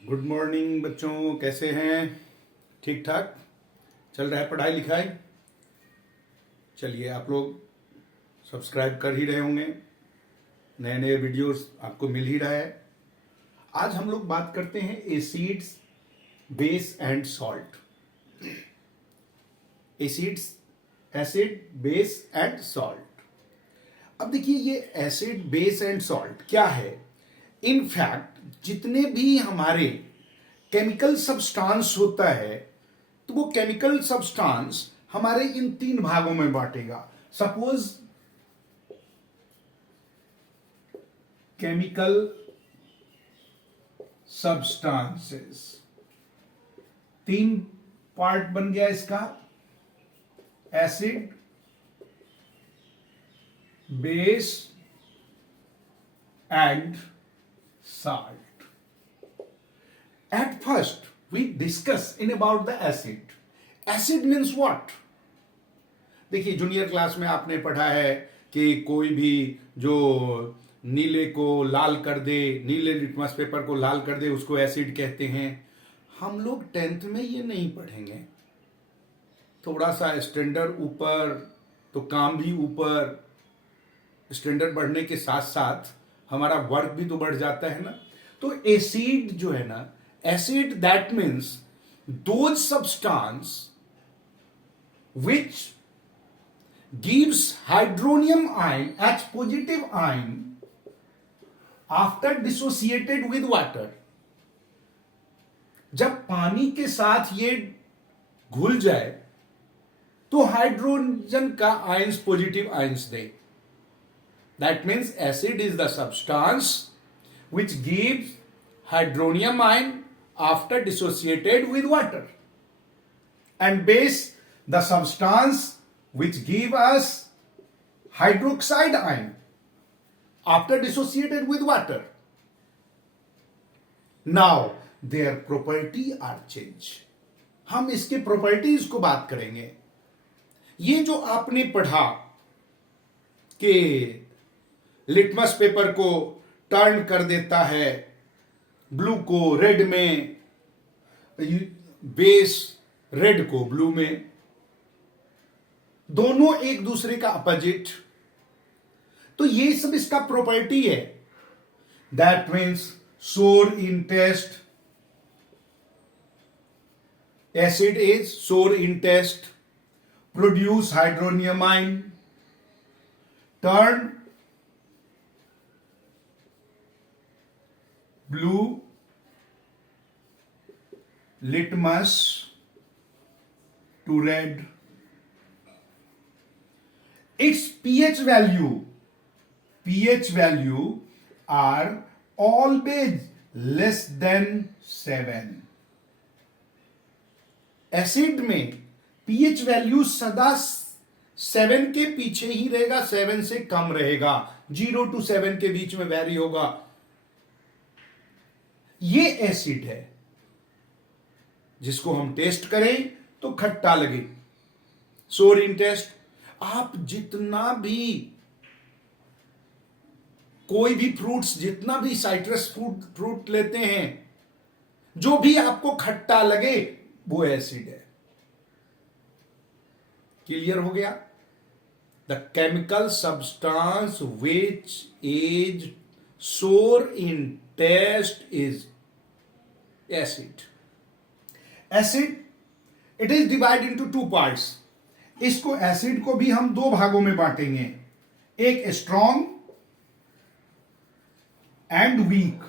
Good morning बच्चों, कैसे हैं? ठीक ठाक चल रहा है पढ़ाई लिखाई? चलिए, आप लोग सब्सक्राइब कर ही रहे होंगे, नए नए वीडियोस आपको मिल ही रहा है। आज हम लोग बात करते हैं acids, base and salt. Acids, acid, base and salt. अब देखिए, ये एसिड, बेस एंड सॉल्ट क्या है? इनफैक्ट जितने भी हमारे केमिकल सब्सटेंस होता है, तो वो केमिकल सब्सटेंस हमारे इन तीन भागों में बांटेगा। सपोज केमिकल सब्सटेंसेस, तीन पार्ट बन गया इसका, acid, base and salt. At first, we discuss in about the acid. Acid means what? देखिए, जूनियर क्लास में आपने पढ़ा है कि कोई भी जो नीले को लाल कर दे, नीले लिटमस पेपर को लाल कर दे, उसको एसिड कहते हैं। हम लोग 10th में ये नहीं पढ़ेंगे। थोड़ा सा स्टैंडर्ड ऊपर तो काम भी ऊपर। स्टैंडर्ड बढ़ने के साथ साथ हमारा वर्क भी तो बढ़ जाता है ना। तो एसिड जो है ना, acid that means those substance which gives hydronium ion H positive ion after dissociated with water. जब पानी के साथ ये घुल जाए तो हाइड्रोजन का ions positive ions they. That means acid is the substance which gives hydronium ion after dissociated with water. And base, the substance which give us hydroxide ion after dissociated with water. Now, their property are changed. हम इसके properties को बात करेंगे। ये जो आपने पढ़ा कि लिटमस पेपर को टर्न कर देता है ब्लू को रेड में, बेस रेड को ब्लू में, दोनों एक दूसरे का अपोजिट। तो ये सब इसका प्रॉपर्टी है। दैट मीन्स सोर in test, acid is sour in taste, produce hydronium ion, turn blue litmus to red. Its pH value are always less than 7. Acid में pH वैल्यू सदा 7 के पीछे ही रहेगा, 7 से कम रहेगा, 0 to 7 के बीच में वैरी होगा। ये एसिड है जिसको हम टेस्ट करें तो खट्टा लगे, सोर इन टेस्ट। आप जितना भी कोई भी फ्रूट्स, जितना भी साइट्रस फ्रूट लेते हैं, जो भी आपको खट्टा लगे वो एसिड है। क्लियर हो गया? The chemical substance which is sour in taste is acid. Acid, it is divide into two parts. इसको एसिड को भी हम दो भागों में बांटेंगे, एक strong and weak.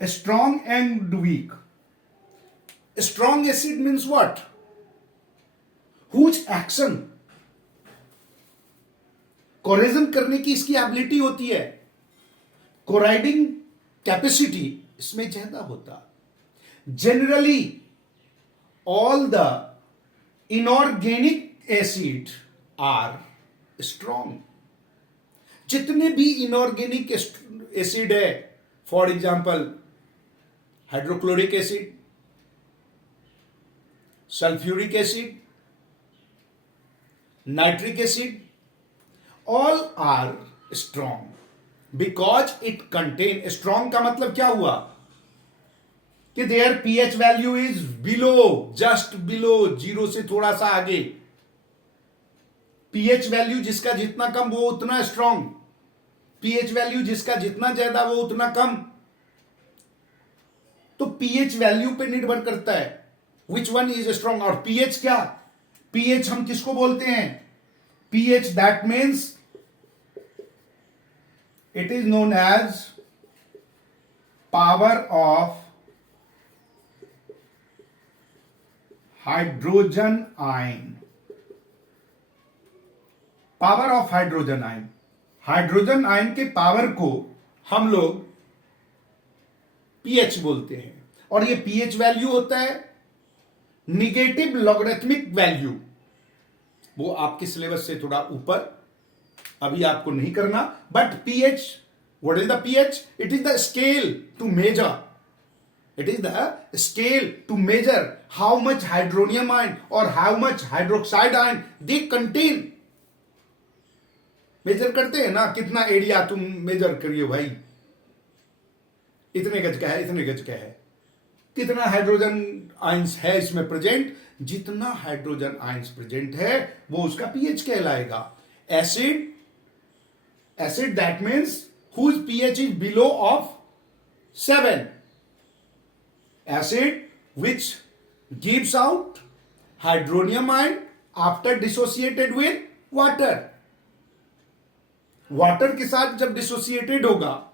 Strong and weak. Strong acid means what? Whose action, corrosion करने की इसकी एबिलिटी होती है, कोराइडिंग कैपेसिटी इसमें ज्यादा होता। Generally all the inorganic acid are strong. जितने भी इनऑर्गेनिक एसिड है, for example hydrochloric acid, sulphuric acid, nitric acid, all are strong because it contain, strong का मतलब क्या हुआ कि their pH value is below, just below, zero से थोड़ा सा आगे। पीएच वैल्यू जिसका जितना कम वो उतना स्ट्रॉन्ग, पीएच वैल्यू जिसका जितना ज्यादा वो उतना कम। तो पीएच वैल्यू पे निर्भर करता है विच वन इज स्ट्रॉन्ग। और पीएच क्या, पीएच हम किसको बोलते हैं, pH that means it is known as power of hydrogen ion, power of hydrogen ion. Hydrogen ion के पावर को हम लोग पीएच बोलते हैं। और ये पीएच वैल्यू होता है निगेटिव लॉगरिथमिक वैल्यू। वो आपके सिलेबस से थोड़ा ऊपर, अभी आपको नहीं करना, but pH, what is the pH? It is the scale to measure, it is the scale to measure how much hydronium ion और how much hydroxide ion they contain. Measure करते हैं ना, कितना एरिया तुम मेजर करिए भाई, इतने गज का है, इतने गज का है, कितना हाइड्रोजन आयंस है इसमें प्रेजेंट, जितना हाइड्रोजन आयंस प्रेजेंट है वो उसका पीएच कहलाएगा। Acid, acid that means whose pH is below of 7, acid which gives out hydronium ion after dissociated with water. Water के साथ जब डिसोसिएटेड होगा,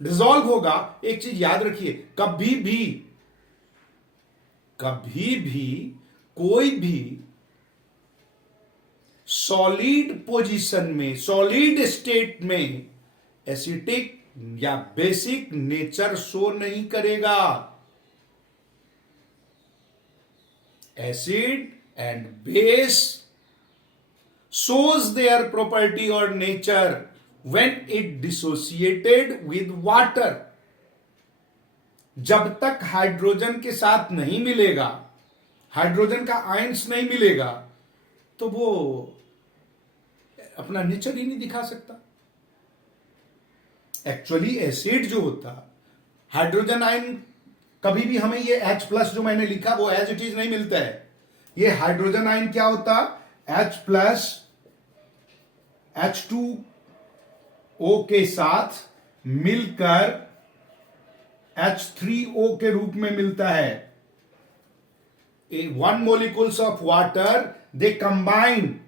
डिसॉल्व होगा, एक चीज याद रखिए, कभी भी कोई भी सॉलिड पोजीशन में, सॉलिड स्टेट में एसिटिक या बेसिक नेचर शो नहीं करेगा। Acid and base shows their property or nature when it dissociated with water। जब तक हाइड्रोजन के साथ नहीं मिलेगा, हाइड्रोजन का आयंस नहीं मिलेगा, तो वो अपना नेचर ही नहीं दिखा सकता। एक्चुअली एसिड जो होता, हाइड्रोजन आयन कभी भी हमें ये H+ जो मैंने लिखा वो एज इट इज नहीं मिलता है। ये हाइड्रोजन आयन क्या होता, H+ H2O के साथ मिलकर H3O के रूप में मिलता है। 1 molecules of water they combine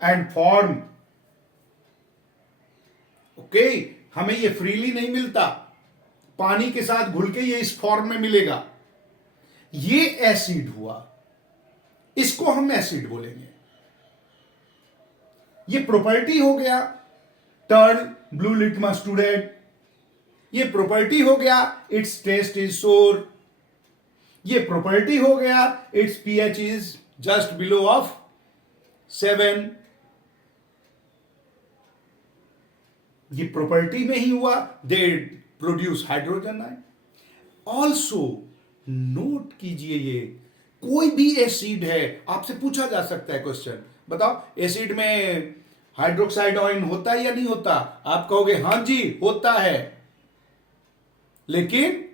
and form। Okay, हमें ये फ्रीली नहीं मिलता, पानी के साथ घुल के ये इस फॉर्म में मिलेगा। ये एसिड हुआ, इसको हम एसिड बोलेंगे। ये प्रॉपर्टी हो गया turn blue litmus to red, ये प्रॉपर्टी हो गया इट्स टेस्ट इज सोर, ये प्रॉपर्टी हो गया it's pH is just below of 7। ये प्रॉपर्टी में ही हुआ, they produce hydrogen ion. Also note कीजिए, ये कोई भी एसिड है, आपसे पूछा जा सकता है क्वेश्चन, बताओ एसिड में हाइड्रोक्साइड आयन होता है या नहीं होता? आप कहोगे हां जी होता है, लेकिन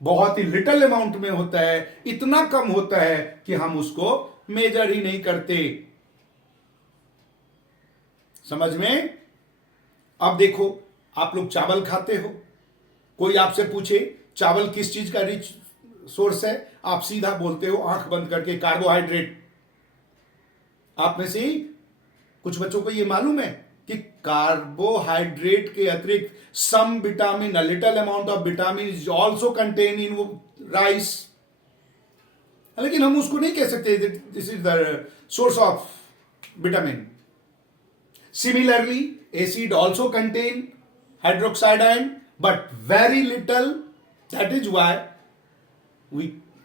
बहुत ही लिटिल अमाउंट में होता है, इतना कम होता है कि हम उसको मेजर ही नहीं करते। समझ में? अब देखो, आप लोग चावल खाते हो, कोई आपसे पूछे चावल किस चीज का रिच सोर्स है, आप सीधा बोलते हो आंख बंद करके कार्बोहाइड्रेट। आप में से कुछ बच्चों को यह मालूम है कि कार्बोहाइड्रेट के अतिरिक्त some vitamin, a little amount of vitamin is also contain in rice, लेकिन हम उसको नहीं कह सकते this is the source of vitamin. Similarly acid also contain hydroxide ion but very little, that is why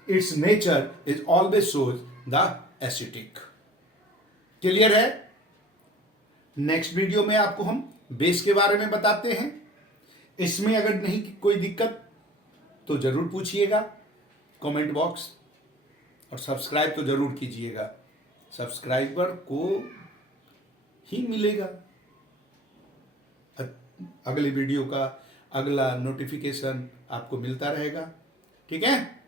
its nature is always shows the acidic। Clear है? Next video में आपको हम बेस के बारे में बताते हैं। इसमें अगर नहीं कोई दिक्कत तो जरूर पूछिएगा कमेंट बॉक्स, और सब्सक्राइब तो जरूर कीजिएगा, सब्सक्राइबर को ही मिलेगा अगली वीडियो का अगला नोटिफिकेशन आपको मिलता रहेगा। ठीक है।